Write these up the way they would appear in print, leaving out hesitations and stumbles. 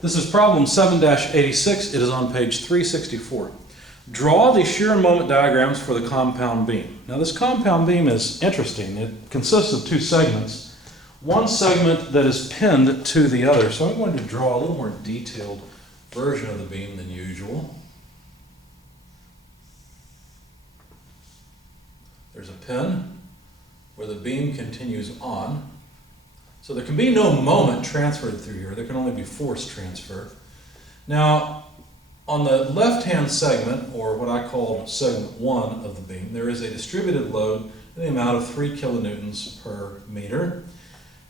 This is problem 7-86. It is on page 364. Draw the shear and moment diagrams for the compound beam. Now this compound beam is interesting. It consists of two segments. One segment that is pinned to the other. So I'm going to draw a little more detailed version of the beam than usual. There's a pin where the beam continues on. So there can be no moment transferred through here. There can only be force transfer. Now, on the left-hand segment, or what I call segment 1 of the beam, there is a distributed load in the amount of 3 kilonewtons per meter.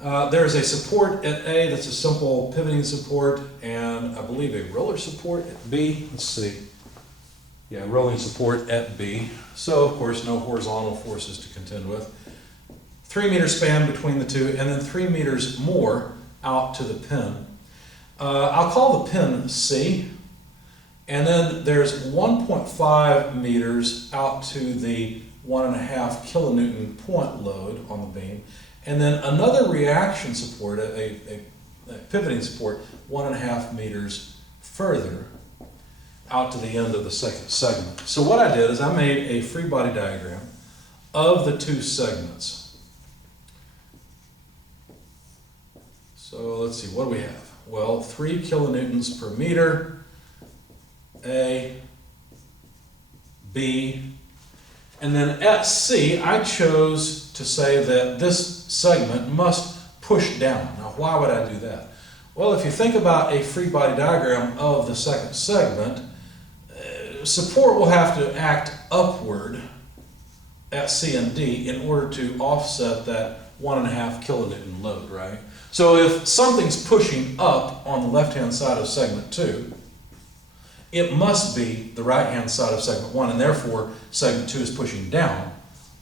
There is a support at A that's a simple pivoting support, and I believe a roller support at B. Let's see. Yeah, rolling support at B. So, of course, no horizontal forces to contend with. 3 meter span between the two, and then 3 meters more out to the pin. I'll call the pin C, and then there's 1.5 meters out to the 1.5 kilonewton point load on the beam, and then another reaction support, a pivoting support, 1.5 meters further out to the end of the second segment. So what I did is I made a free body diagram of the two segments. So let's see, what do we have? Well, 3 kilonewtons per meter, A, B, and then at C, I chose to say that this segment must push down. Now, why would I do that? Well, if you think about a free body diagram of the second segment, support will have to act upward at C and D in order to offset that 1.5 kilonewton load, right? So if something's pushing up on the left-hand side of segment 2, it must be the right-hand side of segment 1, and therefore segment 2 is pushing down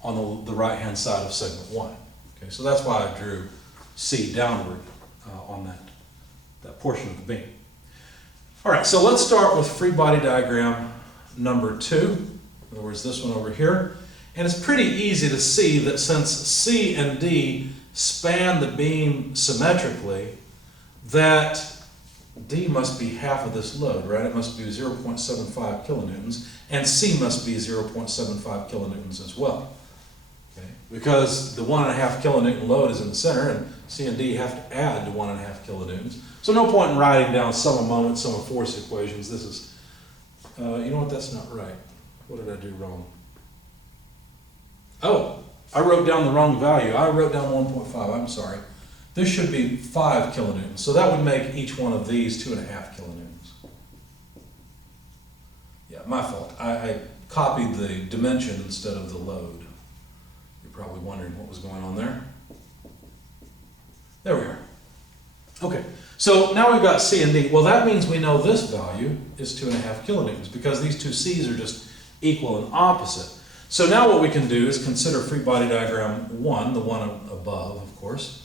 on the right-hand side of segment 1. Okay, so that's why I drew C downward on that portion of the beam. All right, so let's start with free body diagram number 2. In other words, this one over here. And it's pretty easy to see that since C and D span the beam symmetrically, that D must be half of this load, right? It must be 0.75 kilonewtons, and C must be 0.75 kilonewtons as well. Okay? Because the 1.5 kilonewton load is in the center, and C and D have to add to 1.5 kilonewtons. So no point in writing down sum of moment, sum of force equations. This is, you know what, that's not right. What did I do wrong? Oh, I wrote down the wrong value. I wrote down 1.5, I'm sorry. This should be 5 kilonewtons. So that would make each one of these 2.5 kilonewtons. Yeah, my fault. I copied the dimension instead of the load. You're probably wondering what was going on there. There we are. Okay, so now we've got C and D. Well, that means we know this value is 2.5 kilonewtons because these two C's are just equal and opposite. So now what we can do is consider free body diagram 1, the one above, of course,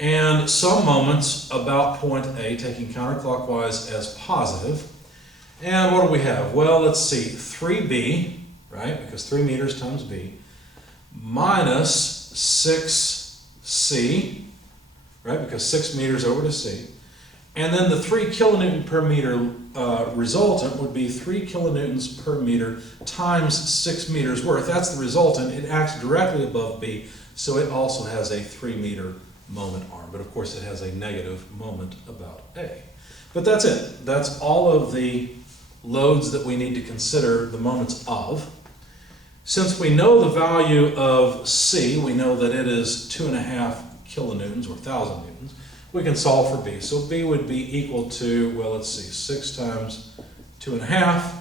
and some moments about point A taking counterclockwise as positive. And what do we have? Well, let's see, 3B, right, because 3 meters times B, minus 6C, right, because 6 meters over to C. And then the 3 kilonewton per meter resultant would be 3 kilonewtons per meter times 6 meters worth. That's the resultant. It acts directly above B, so it also has a 3 meter moment arm. But of course it has a negative moment about A. But that's it. That's all of the loads that we need to consider the moments of. Since we know the value of C, we know that it is 2.5 kilonewtons or 1,000 newtons. We can solve for B. So B would be equal to, well, let's see, 6 times 2.5.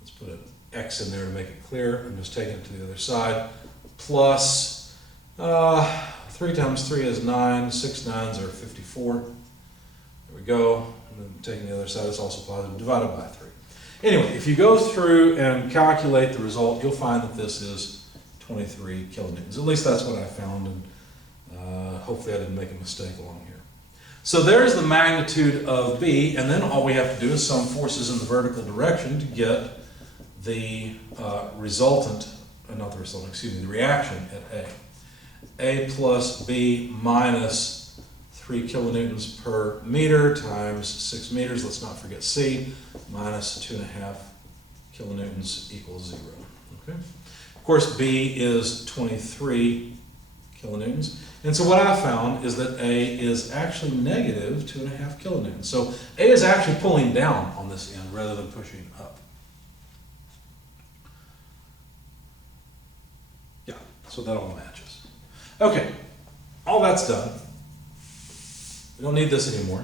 Let's put an X in there to make it clear. I'm just taking it to the other side. Plus 3 times 3 is 9. 6 nines are 54. There we go. And then taking the other side is also positive, divided by 3. Anyway, if you go through and calculate the result, you'll find that this is 23 kilonewtons. At least that's what I found, and hopefully I didn't make a mistake along here. So there's the magnitude of B, and then all we have to do is sum forces in the vertical direction to get the resultant, not the resultant, excuse me, the reaction at A. A plus B minus 3 kilonewtons per meter times 6 meters, let's not forget C, minus 2.5 kilonewtons equals 0. Okay. Of course, B is 23 kilonewtons. And so what I found is that A is actually negative 2.5 kilonewtons. So A is actually pulling down on this end rather than pushing up. Yeah, so that all matches. Okay, all that's done. We don't need this anymore.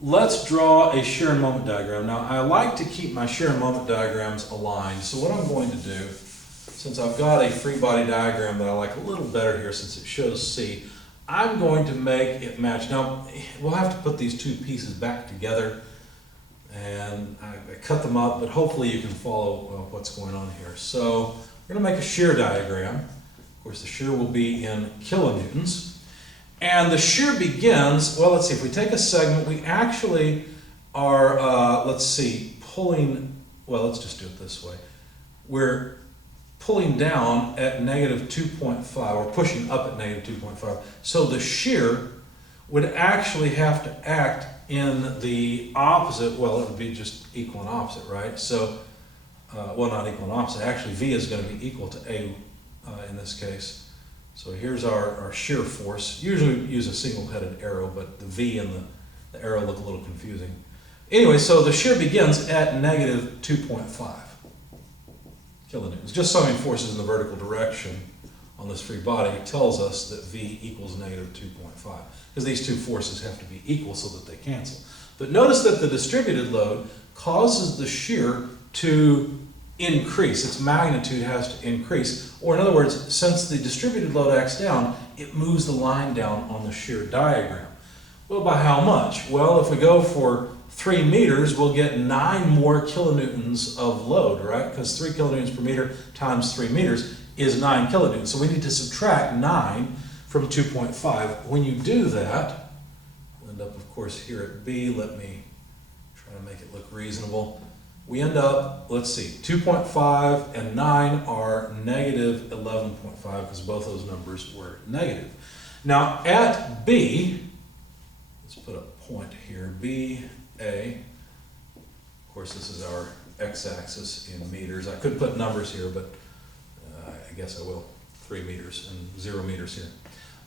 Let's draw a shear and moment diagram. Now, I like to keep my shear and moment diagrams aligned. So what I'm going to do, since I've got a free body diagram that I like a little better here since it shows C, I'm going to make it match. Now, we'll have to put these two pieces back together, and I cut them up, but hopefully you can follow what's going on here. So we're going to make a shear diagram. Of course, the shear will be in kilonewtons. And the shear begins, well, let's see, if we take a segment, we actually are, let's see, pulling, well, let's just do it this way. We're pulling down at negative 2.5, or pushing up at negative 2.5. So the shear would actually have to act in the opposite, well, it would be just equal and opposite, right? So, well, not equal and opposite, actually V is going to be equal to A in this case. So here's our shear force. Usually we use a single-headed arrow, but the V and the arrow look a little confusing. Anyway, so the shear begins at negative 2.5 kilonewtons. Just summing forces in the vertical direction on this free body tells us that V equals negative 2.5, because these two forces have to be equal so that they cancel. But notice that the distributed load causes the shear to increase. Its magnitude has to increase. Or in other words, since the distributed load acts down, it moves the line down on the shear diagram. Well, by how much? Well, if we go for 3 meters, we'll get 9 more kilonewtons of load, right? Because 3 kilonewtons per meter times 3 meters is 9 kilonewtons. So we need to subtract 9 from 2.5. When you do that, we'll end up, of course, here at B. Let me try to make it look reasonable. We end up, let's see, 2.5 and 9 are negative 11.5 because both those numbers were negative. Now at B, let's put a point here, B, A. Of course, this is our x-axis in meters. I could put numbers here, but I guess I will. 3 meters and 0 meters here.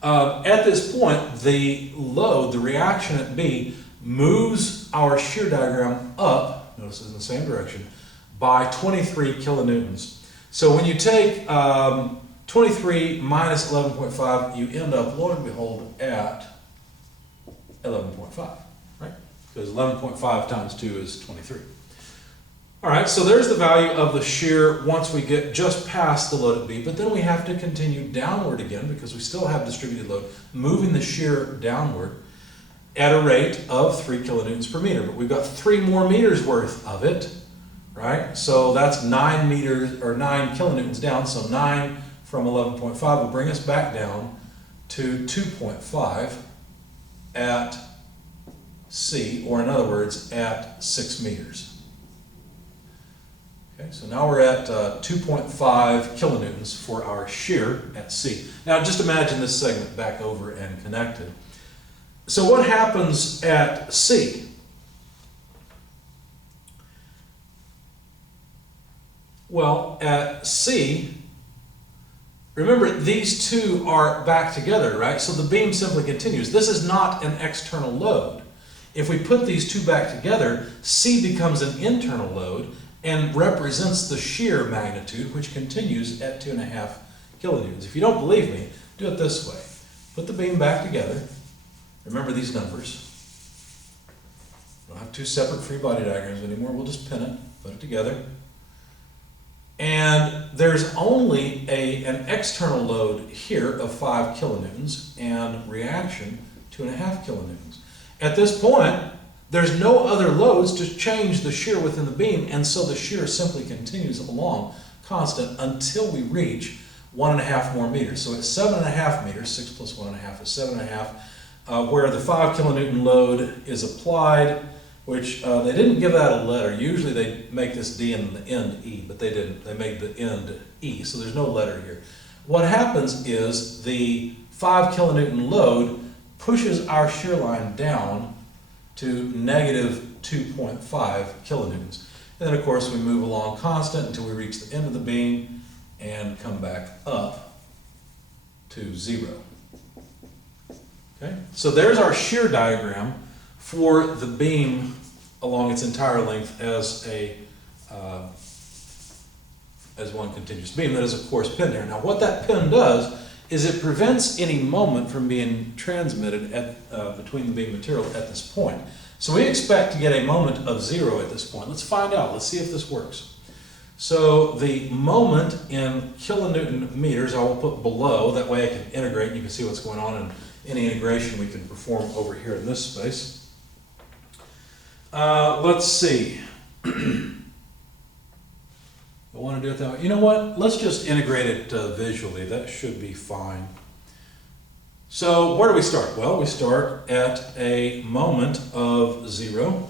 At this point, the load, the reaction at B, moves our shear diagram up, notice it's in the same direction, by 23 kilonewtons. So when you take 23 minus 11.5, you end up, lo and behold, at 11.5, right? Because 11.5 times 2 is 23. All right, so there's the value of the shear once we get just past the load at B, but then we have to continue downward again because we still have distributed load, moving the shear downward at a rate of 3 kilonewtons per meter. But we've got 3 more meters worth of it, right? So that's 9 meters, or 9 kilonewtons down, so 9 from 11.5 will bring us back down to 2.5 at C, or in other words, at 6 meters. Okay, so now we're at 2.5 kilonewtons for our shear at C. Now just imagine this segment back over and connected. So what happens at C? Well, at C, remember these two are back together, right? So the beam simply continues. This is not an external load. If we put these two back together, C becomes an internal load and represents the shear magnitude, which continues at 2.5 kilonewtons. If you don't believe me, do it this way. Put the beam back together. Remember these numbers. We don't have two separate free body diagrams anymore. We'll just pin it, put it together. And there's only an external load here of 5 kilonewtons and reaction 2.5 kilonewtons. At this point, there's no other loads to change the shear within the beam, and so the shear simply continues along constant until we reach 1.5 more meters. So it's 7.5 meters, 6 plus 1.5 is 7.5, where the 5 kilonewton load is applied, which they didn't give that a letter. Usually they make this D and the end E, but they didn't. They made the end E, so there's no letter here. What happens is the 5 kilonewton load pushes our shear line down to negative 2.5 kilonewtons. And then of course we move along constant until we reach the end of the beam and come back up to 0. Okay? So there's our shear diagram for the beam along its entire length as one continuous beam. That is of course pin there. Now what that pin does is it prevents any moment from being transmitted between the beam material at this point. So we expect to get a moment of 0 at this point. Let's find out. Let's see if this works. So the moment in kilonewton meters I will put below. That way I can integrate and you can see what's going on in any integration we can perform over here in this space. Let's see. I want to do it that way. You know what? Let's just integrate it visually. That should be fine. So where do we start? Well, we start at a moment of 0.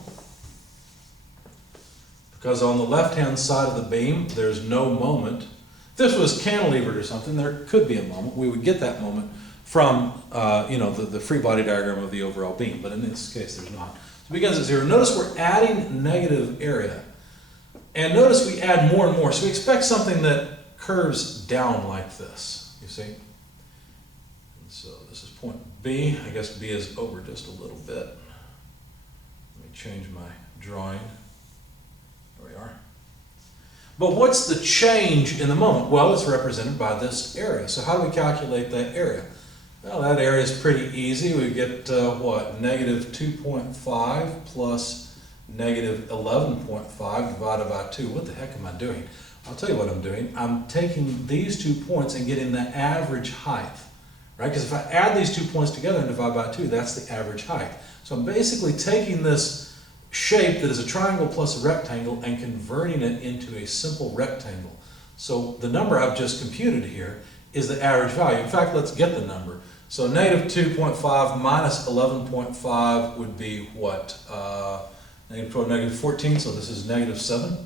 Because on the left-hand side of the beam, there's no moment. If this was cantilevered or something, there could be a moment. We would get that moment from the free body diagram of the overall beam. But in this case, there's not. So it begins at 0. Notice we're adding negative area. And notice we add more and more. So we expect something that curves down like this, you see? And so this is point B. I guess B is over just a little bit. Let me change my drawing. There we are. But what's the change in the moment? Well, it's represented by this area. So how do we calculate that area? Well, that area is pretty easy. We get, negative 2.5 plus negative 11.5 divided by 2. What the heck am I doing? I'll tell you what I'm doing. I'm taking these 2 points and getting the average height, right? Because if I add these 2 points together and divide by 2, that's the average height. So I'm basically taking this shape that is a triangle plus a rectangle and converting it into a simple rectangle. So the number I've just computed here is the average value. In fact, let's get the number. So negative 2.5 minus 11.5 would be what? Negative 12, negative 14, so this is negative 7.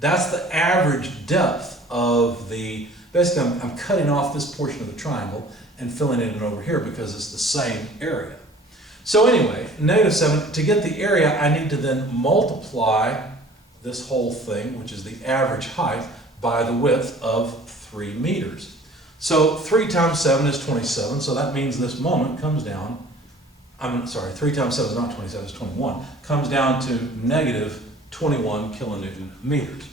That's the average depth of the, basically I'm cutting off this portion of the triangle and filling it in over here because it's the same area. So anyway, negative 7, to get the area I need to then multiply this whole thing, which is the average height, by the width of 3 meters. So 3 times 7 is 27, so that means this moment comes down, 3 times 7 is not 27, it's 21, comes down to negative 21 kilonewton meters.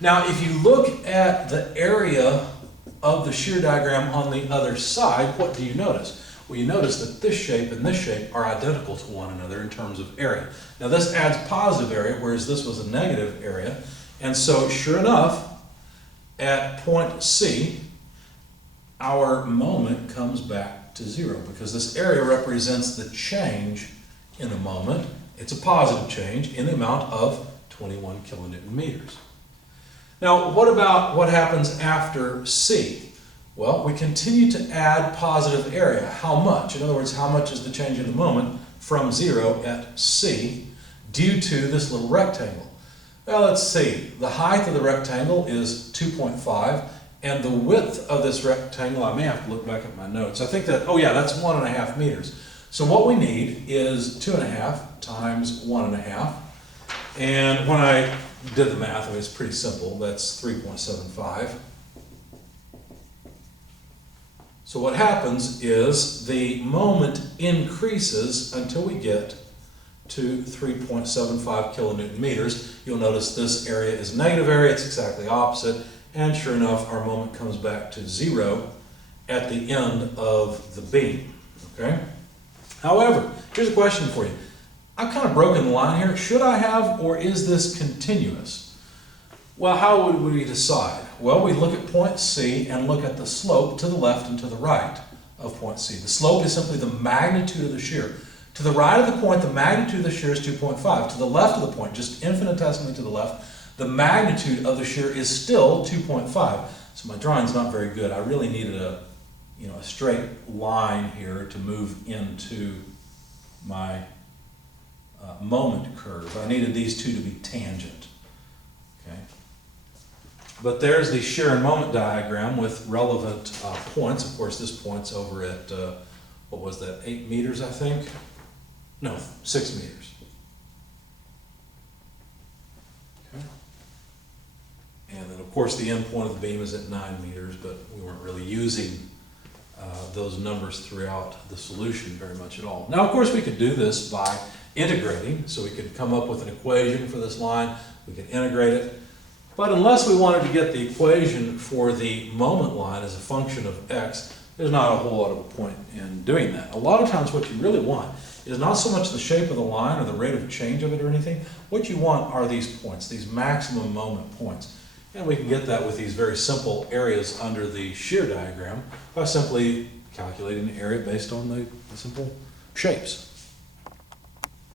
Now, if you look at the area of the shear diagram on the other side, what do you notice? Well, you notice that this shape and this shape are identical to one another in terms of area. Now, this adds positive area, whereas this was a negative area. And so, sure enough, at point C, our moment comes back to 0 because this area represents the change in the moment. It's a positive change in the amount of 21 kilonewton meters. Now, what about what happens after C? Well, we continue to add positive area. How much? In other words, how much is the change in the moment from 0 at C due to this little rectangle? Well, let's see. The height of the rectangle is 2.5. And the width of this rectangle, I may have to look back at my notes. I think that, that's 1.5 meters. So what we need is 2.5 times 1.5. And when I did the math, it's pretty simple. That's 3.75. So what happens is the moment increases until we get to 3.75 kilonewton meters. You'll notice this area is negative area. It's exactly opposite. And sure enough, our moment comes back to 0 at the end of the beam, okay? However, here's a question for you. I've kind of broken the line here. Should I have, or is this continuous? Well, how would we decide? Well, we look at point C and look at the slope to the left and to the right of point C. The slope is simply the magnitude of the shear. To the right of the point, the magnitude of the shear is 2.5. To the left of the point, just infinitesimally to the left, the magnitude of the shear is still 2.5. So my drawing's not very good. I really needed a straight line here to move into my moment curve. I needed these two to be tangent. Okay. But there's the shear and moment diagram with relevant points. Of course, this point's over at what was that, 8 meters, I think? No, 6 meters. Okay. And then, of course, the end point of the beam is at 9 meters, but we weren't really using those numbers throughout the solution very much at all. Now, of course, we could do this by integrating, so we could come up with an equation for this line, we could integrate it, but unless we wanted to get the equation for the moment line as a function of x, there's not a whole lot of a point in doing that. A lot of times what you really want is not so much the shape of the line or the rate of change of it or anything. What you want are these points, these maximum moment points. And we can get that with these very simple areas under the shear diagram by simply calculating the area based on the simple shapes.